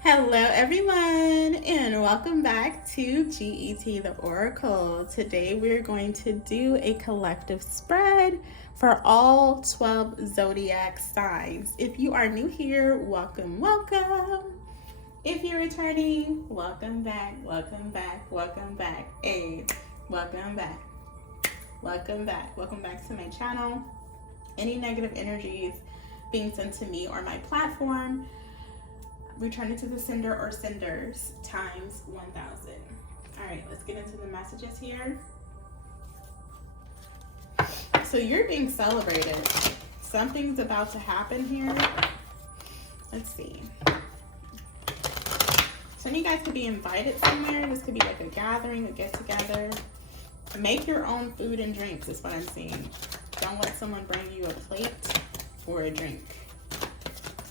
Hello, everyone, and welcome back to GET the Oracle. Today, we're going to do a collective spread for all 12 zodiac signs. If you are new here, welcome, welcome. If you're returning, welcome back, welcome back, welcome back. Hey, welcome back, welcome back, welcome back to my channel. Any negative energies being sent to me or my platform, return it to the sender or senders times 1,000. All right, let's get into the messages here. So you're being celebrated. Something's about to happen here. Let's see. Some of you guys could be invited somewhere. This could be like a gathering, a get-together. Make your own food and drinks is what I'm seeing. Don't let someone bring you a plate or a drink.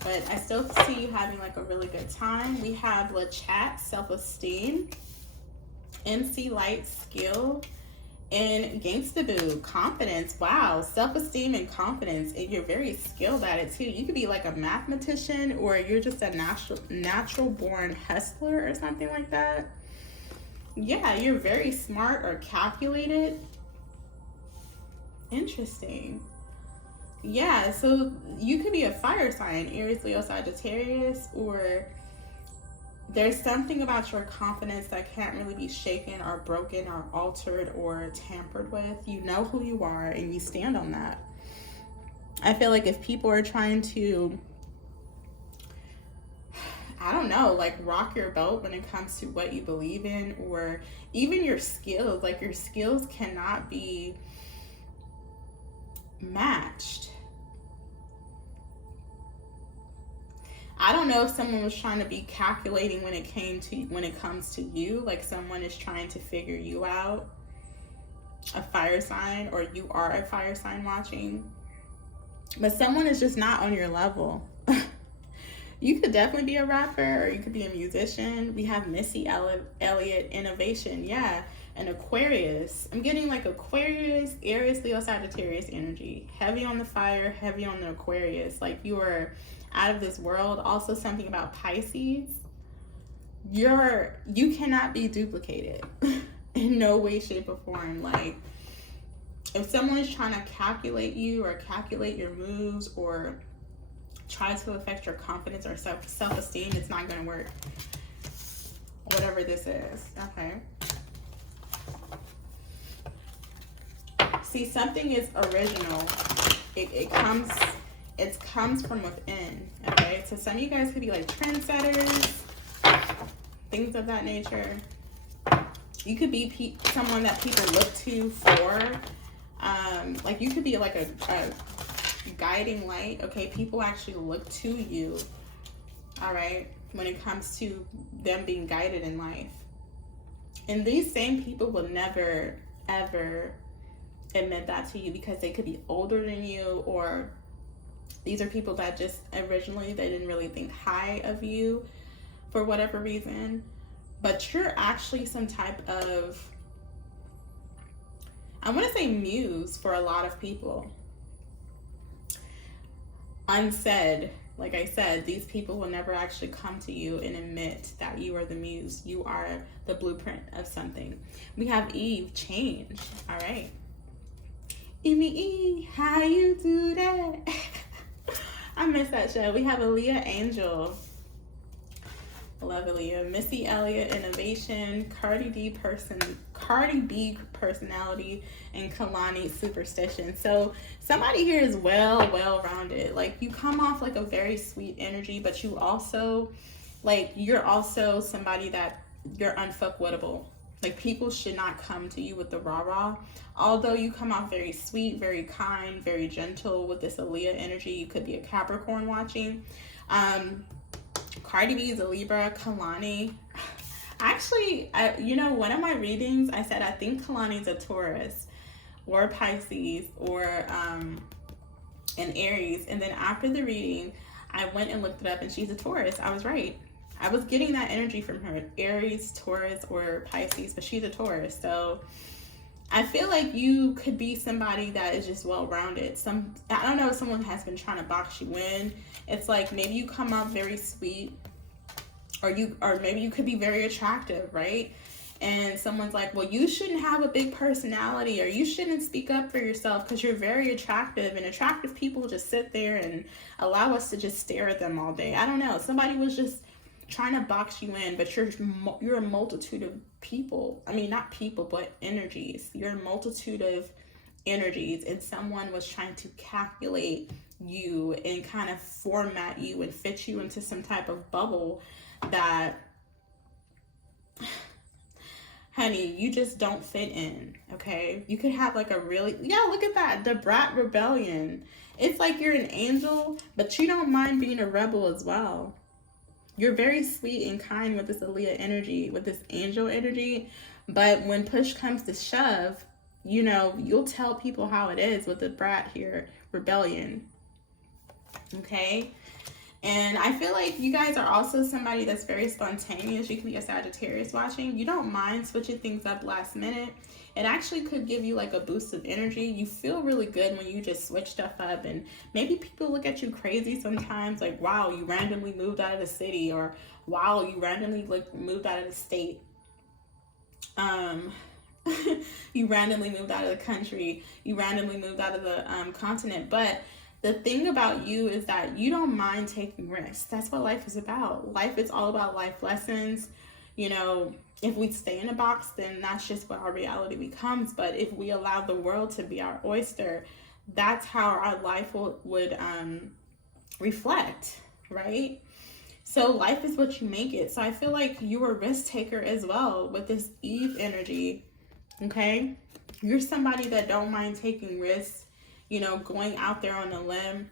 But I still see you having like a really good time. We have La Chat, self-esteem, MC Light, skill, and Gangsta Boo, confidence. Wow, self-esteem and confidence, and you're very skilled at it too. You could be like a mathematician, or you're just a natural born hustler or something like that. Yeah, you're very smart or calculated. Interesting. Yeah, so you could be a fire sign, Aries, Leo, Sagittarius, or there's something about your confidence that can't really be shaken or broken or altered or tampered with. You know who you are and you stand on that. I feel like if people are trying to, I don't know, like rock your boat when it comes to what you believe in, or even your skills, like your skills cannot be matched. I don't know if someone was trying to be calculating when it comes to you, like someone is trying to figure you out, a fire sign, or you are a fire sign watching, but someone is just not on your level. You could definitely be a rapper, or you could be a musician. We have Missy Elliott, innovation, yeah. And Aquarius, I'm getting like Aquarius, Aries, Leo, Sagittarius energy. Heavy on the fire, heavy on the Aquarius. Like you are out of this world. Also something about Pisces. You cannot be duplicated in no way, shape, or form. Like if someone is trying to calculate you or calculate your moves or try to affect your confidence or self-esteem, it's not going to work. Whatever this is. Okay. See, something is original. It comes from within. Okay, so some of you guys could be like trendsetters, things of that nature. You could be someone that people look to for, like you could be like a guiding light. Okay, people actually look to you. All right, when it comes to them being guided in life, and these same people will never ever admit that to you because they could be older than you, or these are people that just originally they didn't really think high of you for whatever reason, but you're actually some type of, I want to say, muse for a lot of people. Unsaid, like I said, these people will never actually come to you and admit that you are the muse. You are the blueprint of something. We have Eve, change. All right. Eve, how you do that? I miss that show. We have Aaliyah, angel. Love Aaliyah. Missy Elliott, innovation. Cardi B, personality, and Kalani, superstition. So somebody here is well-rounded. Like you come off like a very sweet energy, but you also, like, you're also somebody that you're unfuckwittable. Like people should not come to you with the rah-rah. Although you come out very sweet, very kind, very gentle with this Aaliyah energy. You could be a Capricorn watching. Cardi B is a Libra. Kalani. Actually, one of my readings, I said I think Kalani's a Taurus or Pisces or an Aries. And then after the reading, I went and looked it up and she's a Taurus. I was right. I was getting that energy from her. Aries, Taurus, or Pisces, but she's a Taurus. So I feel like you could be somebody that is just well-rounded. I don't know if someone has been trying to box you in. It's like maybe you come out very sweet, or maybe you could be very attractive, right? And someone's like, well, you shouldn't have a big personality, or you shouldn't speak up for yourself because you're very attractive, and attractive people just sit there and allow us to just stare at them all day. I don't know. Somebody was just trying to box you in, but you're a multitude of people. I mean, not people, but energies. You're a multitude of energies, and someone was trying to calculate you and kind of format you and fit you into some type of bubble that, honey, you just don't fit in. Okay, you could have like a really, yeah, look at that, the brat rebellion. It's like you're an angel, but you don't mind being a rebel as well. You're very sweet and kind with this Aaliyah energy, with this angel energy, but when push comes to shove, you know, you'll tell people how it is with the brat here, rebellion. Okay? And I feel like you guys are also somebody that's very spontaneous. You can be a Sagittarius watching. You don't mind switching things up last minute. It actually could give you like a boost of energy. You feel really good when you just switch stuff up, and maybe people look at you crazy sometimes, like, wow, you randomly moved out of the city, or wow, you randomly moved out of the state. You randomly moved out of the country. You randomly moved out of the continent. But the thing about you is that you don't mind taking risks. That's what life is about. Life is all about life lessons. You know, if we stay in a box, then that's just what our reality becomes. But if we allow the world to be our oyster, that's how our life would reflect, right? So life is what you make it. So I feel like you're a risk taker as well with this Eve energy, okay? You're somebody that don't mind taking risks, you know, going out there on a limb.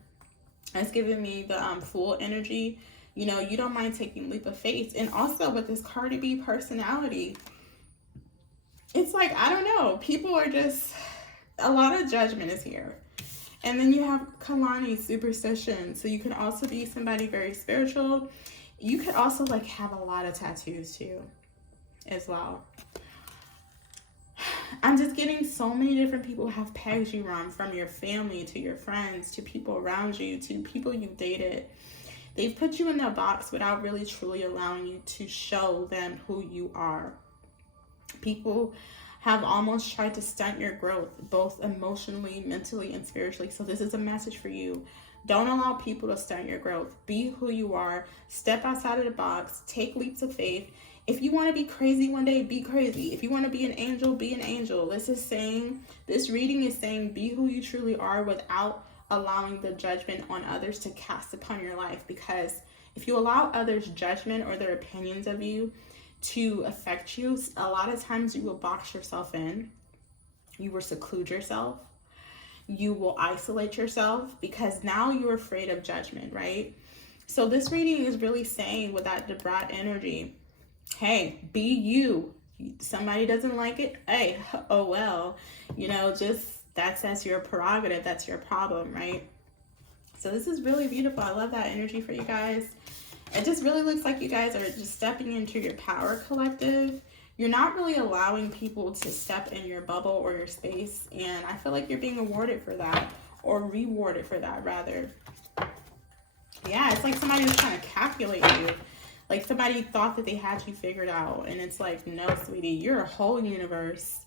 That's giving me the Fool energy. You know, you don't mind taking leap of faith. And also with this Cardi B personality, it's like, I don't know, people are just, a lot of judgment is here. And then you have Kalani, superstition. So you can also be somebody very spiritual. You could also like have a lot of tattoos too, as well. I'm just getting so many different people have pegged you wrong, from your family to your friends to people around you to people you've dated. They've put you in that box without really truly allowing you to show them who you are. People have almost tried to stunt your growth, both emotionally, mentally, and spiritually. So this is a message for you. Don't allow people to stunt your growth. Be who you are. Step outside of the box. Take leaps of faith. If you want to be crazy one day, be crazy. If you want to be an angel, be an angel. This reading is saying be who you truly are without allowing the judgment on others to cast upon your life. Because if you allow others' judgment or their opinions of you to affect you, a lot of times you will box yourself in. You will seclude yourself. You will isolate yourself because now you're afraid of judgment, right? So this reading is really saying with that Debrat energy, hey, be you. Somebody doesn't like it, hey, oh well, you know, just that's your prerogative, that's your problem, right? So this is really beautiful. I love that energy for you guys. It just really looks like you guys are just stepping into your power collective. You're not really allowing people to step in your bubble or your space, and I feel like you're being awarded for that, or rewarded for that rather. Yeah, it's like somebody was trying to calculate you. Like somebody thought that they had you figured out, and it's like, no, sweetie, you're a whole universe.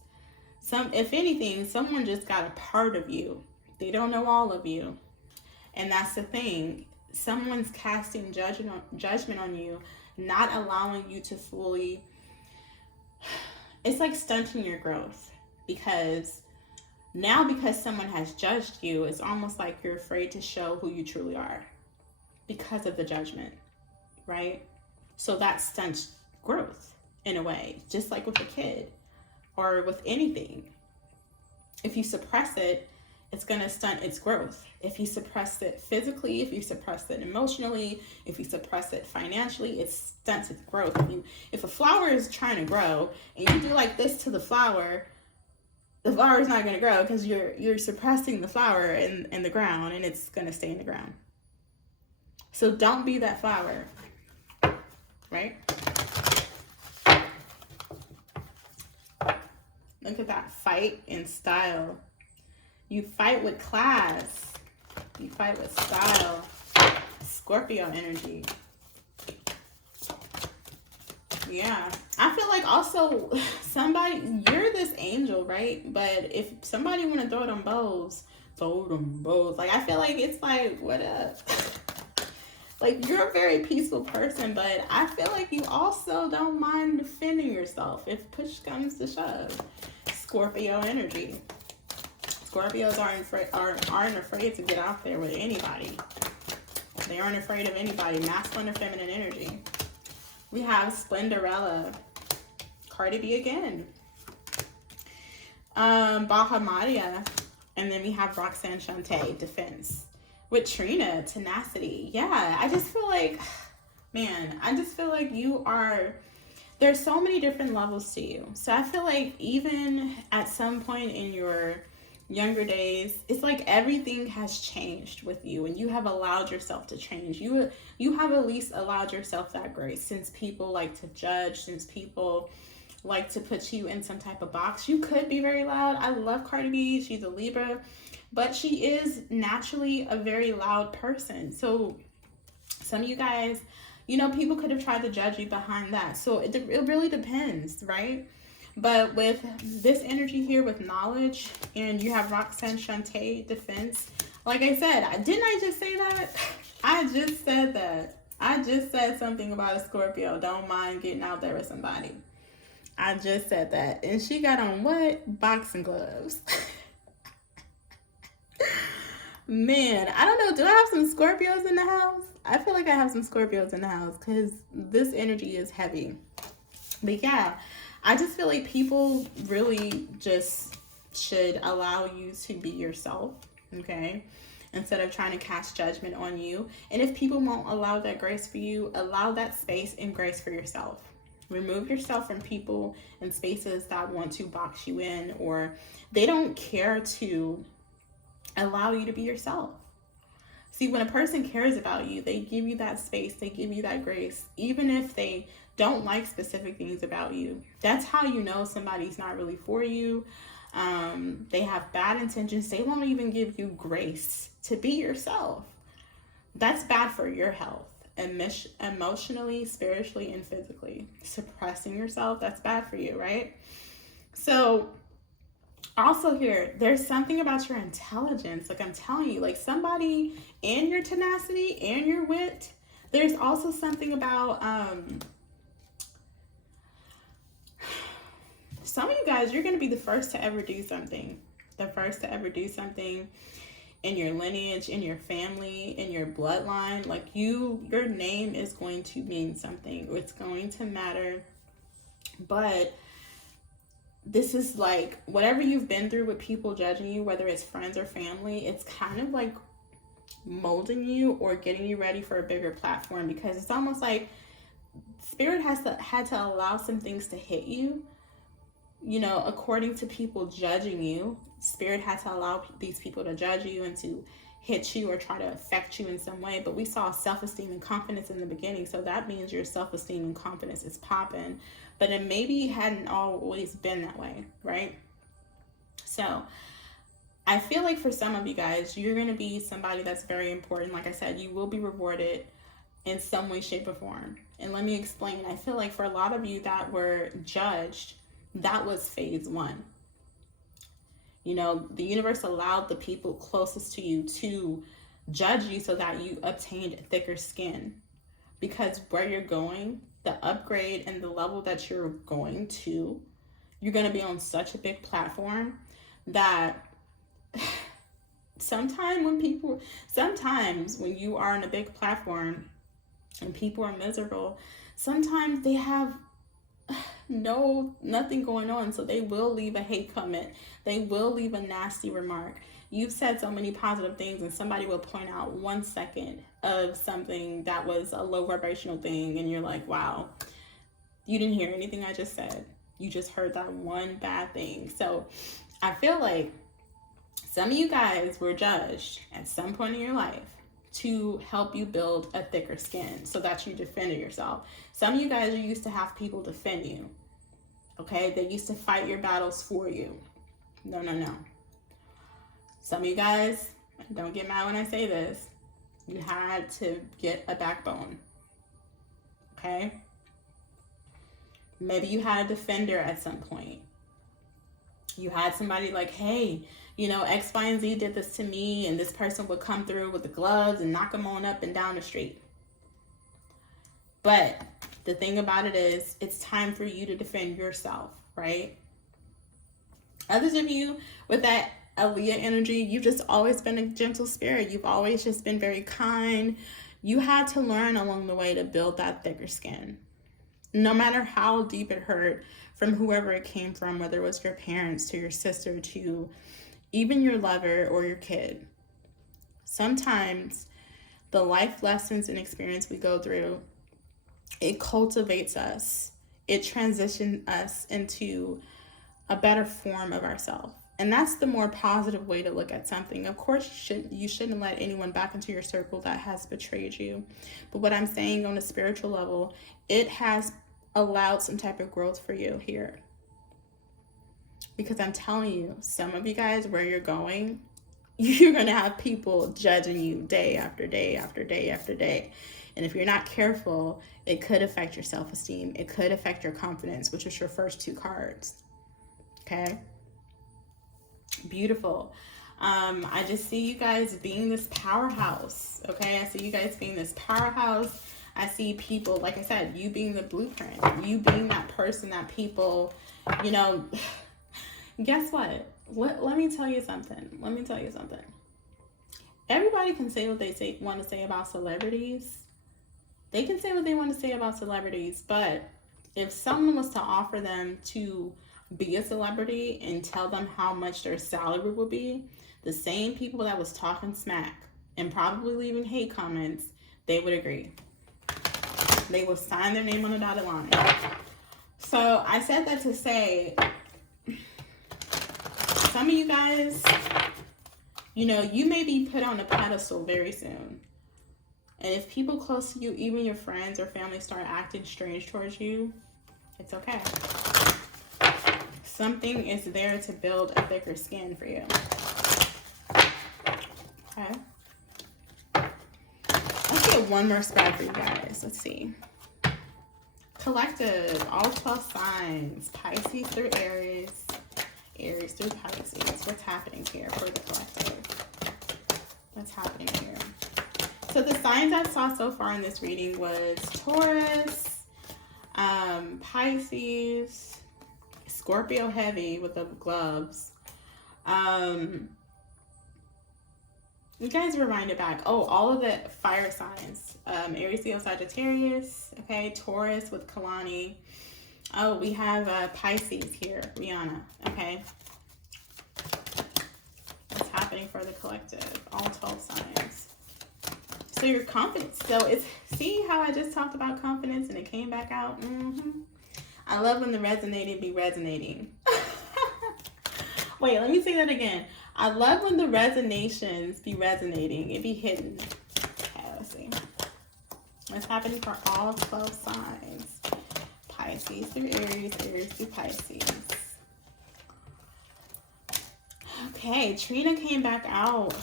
If anything, someone just got a part of you. They don't know all of you. And that's the thing. Someone's casting judgment on you, not allowing you to fully, it's like stunting your growth. Because someone has judged you, it's almost like you're afraid to show who you truly are because of the judgment, right? So that stunts growth in a way, just like with a kid or with anything. If you suppress it, it's going to stunt its growth. If you suppress it physically, if you suppress it emotionally, if you suppress it financially, it stunts its growth. If a flower is trying to grow and you do like this to the flower is not going to grow because you're suppressing the flower in the ground, and it's going to stay in the ground. So don't be that flower, right? Look at that, fight in style. You fight with class. You fight with style. Scorpio energy. Yeah. I feel like also somebody, you're this angel, right? But if somebody want to throw them bows, throw them bows. Like, I feel like it's like, what up? Like, you're a very peaceful person, but I feel like you also don't mind defending yourself if push comes to shove. Scorpio energy. Scorpios aren't afraid to get out there with anybody. They aren't afraid of anybody. Masculine or feminine energy. We have Splendorella. Cardi B again. Bahamadia. And then we have Roxanne Shante, Defense. With Trina, Tenacity. Yeah, I just feel like, man, I just feel like you are, there's so many different levels to you. So I feel like even at some point in your younger days, it's like everything has changed with you and you have allowed yourself to change. You have at least allowed yourself that grace, since people like to judge, since people like to put you in some type of box. You could be very loud. I love Cardi B. She's a Libra, but she is naturally a very loud person. So some of you guys, you know, people could have tried to judge you behind that. So it really depends, right? But with this energy here with knowledge, and you have Roxanne Shante, Defense. Like I said, didn't I just say that? I just said that. I just said something about a Scorpio. Don't mind getting out there with somebody. I just said that. And she got on what? Boxing gloves. Man, I don't know. Do I have some Scorpios in the house? I feel like I have some Scorpios in the house because this energy is heavy. But yeah, I just feel like people really just should allow you to be yourself, okay? Instead of trying to cast judgment on you. And if people won't allow that grace for you, allow that space and grace for yourself. Remove yourself from people and spaces that want to box you in, or they don't care to allow you to be yourself. See, when a person cares about you, they give you that space, they give you that grace, even if they don't like specific things about you. That's how you know somebody's not really for you. They have bad intentions. They won't even give you grace to be yourself. That's bad for your health, emotionally, spiritually, and physically. Suppressing yourself, that's bad for you, right? So also here, there's something about your intelligence. Like I'm telling you, like somebody, and your tenacity and your wit. There's also something about some of you guys, you're going to be the first to ever do something. The first to ever do something in your lineage, in your family, in your bloodline. Like your name is going to mean something. It's going to matter. But this is like whatever you've been through with people judging you, whether it's friends or family, it's kind of like molding you or getting you ready for a bigger platform, because it's almost like Spirit had to allow some things to hit you, you know, according to people judging you. Spirit had to allow these people to judge you and to hit you or try to affect you in some way. But we saw self-esteem and confidence in the beginning, so that means your self-esteem and confidence is popping, but it maybe hadn't always been that way, right? So I feel like for some of you guys, you're going to be somebody that's very important. Like I said, you will be rewarded in some way, shape, or form. And let me explain. I feel like for a lot of you that were judged, that was phase one. You know, the universe allowed the people closest to you to judge you so that you obtained thicker skin. Because where you're going, the upgrade and the level that you're going to, you're going to be on such a big platform that sometimes when you are on a big platform and people are miserable, sometimes they have nothing going on, so they will leave a hate comment, they will leave a nasty remark. You've said so many positive things and somebody will point out 1 second of something that was a low vibrational thing, and you're like, wow, you didn't hear anything I just said, you just heard that one bad thing. So I feel like some of you guys were judged at some point in your life to help you build a thicker skin so that you defended yourself. Some of you guys are used to have people defend you. Okay, they used to fight your battles for you. No. Some of you guys, don't get mad when I say this, you had to get a backbone. Okay? Maybe you had a defender at some point. You had somebody like, hey, you know, X, Y, and Z did this to me, and this person would come through with the gloves and knock them on up and down the street. But the thing about it is, it's time for you to defend yourself, right? Others of you with that Aaliyah energy, you've just always been a gentle spirit. You've always just been very kind. You had to learn along the way to build that thicker skin. No matter how deep it hurt from whoever it came from, whether it was your parents, to your sister, to even your lover or your kid. Sometimes the life lessons and experience we go through, it cultivates us. It transitions us into a better form of ourselves. And that's the more positive way to look at something. Of course, you shouldn't let anyone back into your circle that has betrayed you. But what I'm saying on a spiritual level, it has allowed some type of growth for you here. Because I'm telling you, some of you guys, where you're going, you're going to have people judging you day after day after day after day. And if you're not careful, it could affect your self-esteem. It could affect your confidence, which is your first two cards. Okay? Beautiful. I just see you guys being this powerhouse. Okay? I see you guys being this powerhouse. I see people, like I said, you being the blueprint. You being that person that people, you know, guess what? Let me tell you something. Let me tell you something. Everybody can say what they want to say about celebrities. They can say what they want to say about celebrities, but if someone was to offer them to be a celebrity and tell them how much their salary would be, the same people that was talking smack and probably leaving hate comments, they would agree. They will sign their name on the dotted line. So I said that to say, some of you guys, you know, you may be put on a pedestal very soon. And if people close to you, even your friends or family, start acting strange towards you, it's okay. Something is there to build a thicker skin for you. Okay. Let's get one more spread for you guys. Let's see. Collective, all 12 signs. Pisces through Aries. Aries through Pisces. What's happening here for the collective? What's happening here? So the signs I saw so far in this reading was Taurus, Pisces, Scorpio heavy with the gloves. You guys rewind it back. Oh, all of the fire signs. Aries, Leo, Sagittarius. Okay, Taurus with Kalani. Oh, we have Pisces here, Rihanna. Okay. What's happening for the collective? All 12 signs. So your confidence. So it's, see how I just talked about confidence and it came back out? I love when the resonating be resonating. Wait, let me say that again. I love when the resonations be resonating. It be hidden. Okay, let's see. What's happening for all 12 signs? Pisces through Aries, Aries through Pisces. Okay, Trina came back out.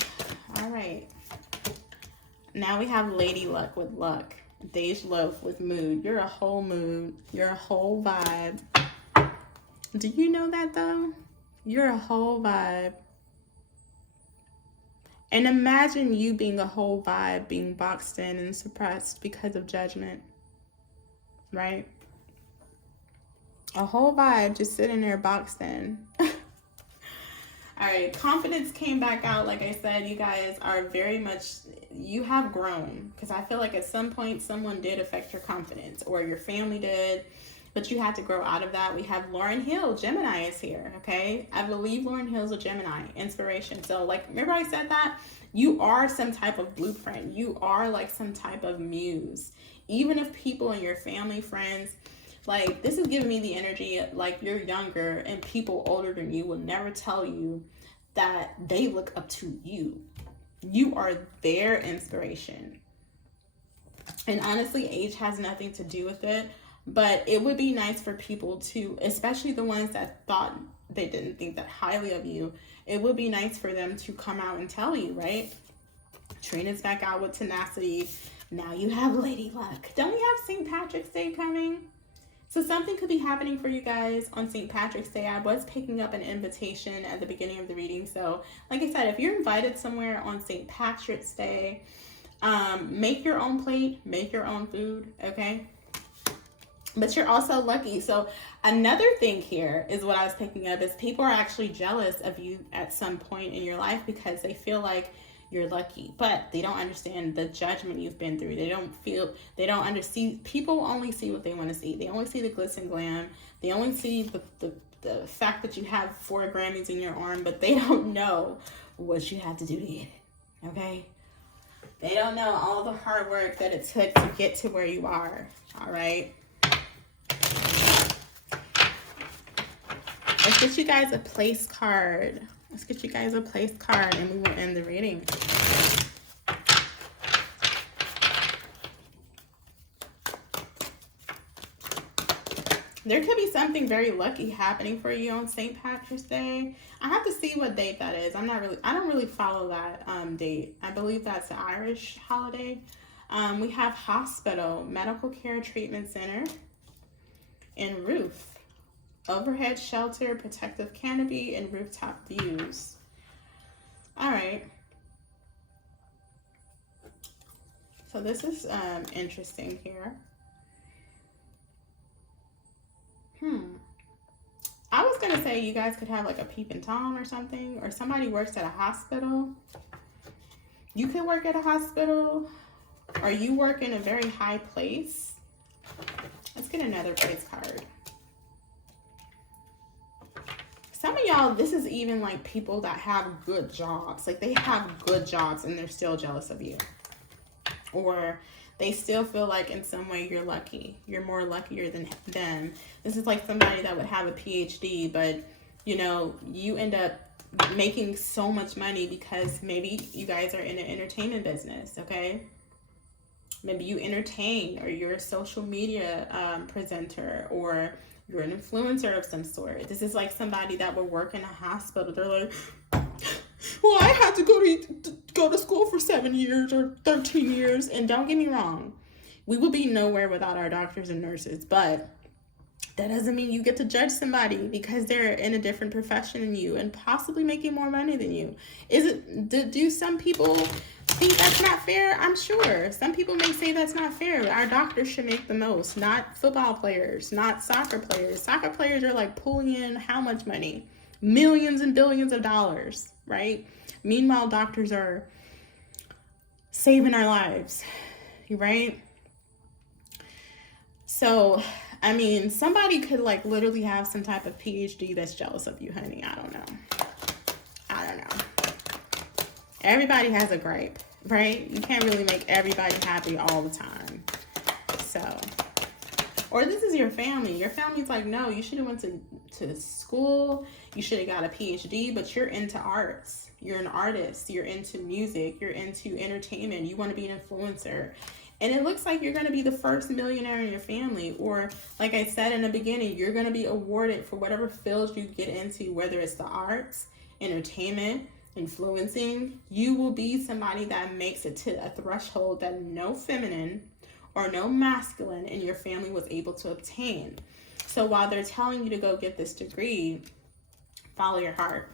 All right. Now we have Lady Luck with luck. Dej Loaf with mood. You're a whole mood. You're a whole vibe. Do you know that though? You're a whole vibe. And imagine you being a whole vibe, being boxed in and suppressed because of judgment. Right? A whole vibe just sitting there boxed in. All right, confidence came back out. Like I said, you guys are very much, you have grown. Because I feel like at some point, someone did affect your confidence. Or your family did. But you had to grow out of that. We have Lauryn Hill. Gemini is here, okay? I believe Lauryn Hill's a Gemini. Inspiration. So, like, remember I said that? You are some type of blueprint. You are, like, some type of muse. Even if people in your family, friends, like, this is giving me the energy, like, you're younger and people older than you will never tell you that they look up to you. You are their inspiration. And honestly, age has nothing to do with it. But it would be nice for people to, especially the ones that thought they didn't think that highly of you, it would be nice for them to come out and tell you, right? Trina's back out with tenacity. Now you have Lady Luck. Don't we have St. Patrick's Day coming? So something could be happening for you guys on St. Patrick's Day. I was picking up an invitation at the beginning of the reading. So like I said, if you're invited somewhere on St. Patrick's Day, make your own plate, make your own food, okay? But you're also lucky. So another thing here is what I was picking up is people are actually jealous of you at some point in your life because they feel like you're lucky, but they don't understand the judgment you've been through. They don't understand. People only see what they want to see. They only see the glitz and glam. They only see the fact that you have 4 Grammys in your arm, but they don't know what you had to do to get it, okay? They don't know all the hard work that it took to get to where you are, all right? Let's get you guys a place card. Let's get you guys a place card and we will end the reading. There could be something very lucky happening for you on St. Patrick's Day. I have to see what date that is. I don't really follow that date. I believe that's the Irish holiday. We have hospital, medical care treatment center, and roof. Overhead shelter, protective canopy, and rooftop views. All right. So this is interesting here. I was going to say you guys could have like a peeping Tom or something, or somebody works at a hospital. You could work at a hospital, or you work in a very high place. Let's get another place card. Some of y'all, this is even like people that have good jobs. Like they have good jobs and they're still jealous of you. Or they still feel like in some way you're lucky. You're more luckier than them. This is like somebody that would have a PhD, but you know, you end up making so much money because maybe you guys are in an entertainment business, okay? Maybe you entertain, or you're a social media presenter, or you're an influencer of some sort. This is like somebody that would work in a hospital. They're like, well, I had to go to school for 7 years or 13 years. And don't get me wrong, we will be nowhere without our doctors and nurses. But that doesn't mean you get to judge somebody because they're in a different profession than you and possibly making more money than you. Do some people think that's not fair? I'm sure. Some people may say that's not fair. Our doctors should make the most, not football players, not soccer players. Soccer players are like pulling in how much money? Millions and billions of dollars, right? Meanwhile, doctors are saving our lives, right? So, I mean, somebody could like literally have some type of PhD that's jealous of you, honey. I don't know. Everybody has a gripe, right? You can't really make everybody happy all the time. So, or this is your family. Your family's like, no, you should have went to school. You should have got a PhD, but you're into arts. You're an artist. You're into music. You're into entertainment. You want to be an influencer. And it looks like you're going to be the first millionaire in your family. Or like I said in the beginning, you're going to be awarded for whatever field you get into, whether it's the arts, entertainment, influencing. You will be somebody that makes it to a threshold that no feminine or no masculine in your family was able to obtain. So while they're telling you to go get this degree, follow your heart.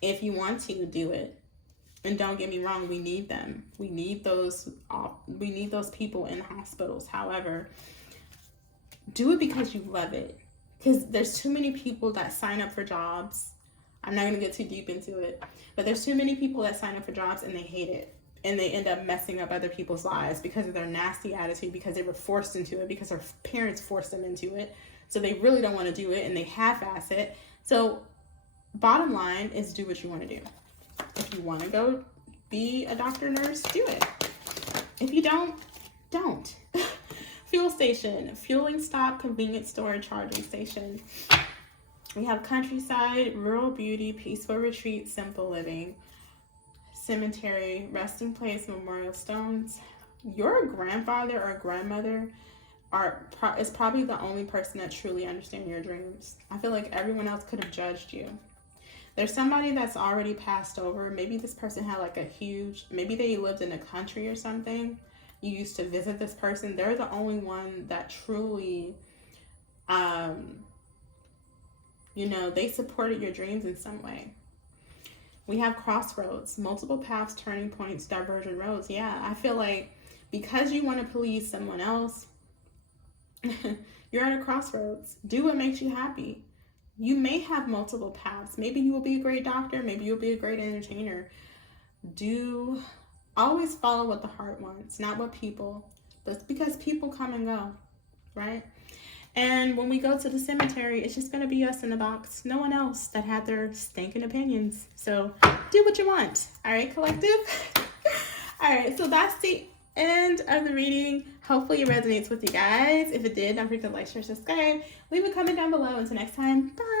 If you want to, do it. And don't get me wrong, we need them. We need those people in hospitals. However, do it because you love it. Because there's too many people that sign up for jobs. I'm not going to get too deep into it, but there's too many people that sign up for jobs and they hate it. And they end up messing up other people's lives because of their nasty attitude, because they were forced into it, because their parents forced them into it. So they really don't want to do it and they half-ass it. So bottom line is do what you want to do. If you want to go be a doctor, nurse, do it. If you don't. Fuel station, fueling stop, convenience store, charging station. We have countryside, rural beauty, peaceful retreat, simple living, cemetery, resting place, memorial stones. Your grandfather or grandmother is probably the only person that truly understands your dreams. I feel like everyone else could have judged you. There's somebody that's already passed over. Maybe this person had like maybe they lived in a country or something. You used to visit this person. They're the only one that truly You know, they supported your dreams in some way. We have crossroads, multiple paths, turning points, divergent roads. Yeah, I feel like because you want to please someone else, you're at a crossroads. Do what makes you happy. You may have multiple paths. Maybe you will be a great doctor. Maybe you'll be a great entertainer. Always follow what the heart wants, not what people, but because people come and go, right? And when we go to the cemetery, it's just going to be us in the box. No one else that had their stinking opinions. So do what you want. All right, collective? All right, so that's the end of the reading. Hopefully it resonates with you guys. If it did, don't forget to like, share, subscribe. Leave a comment down below. Until next time, bye.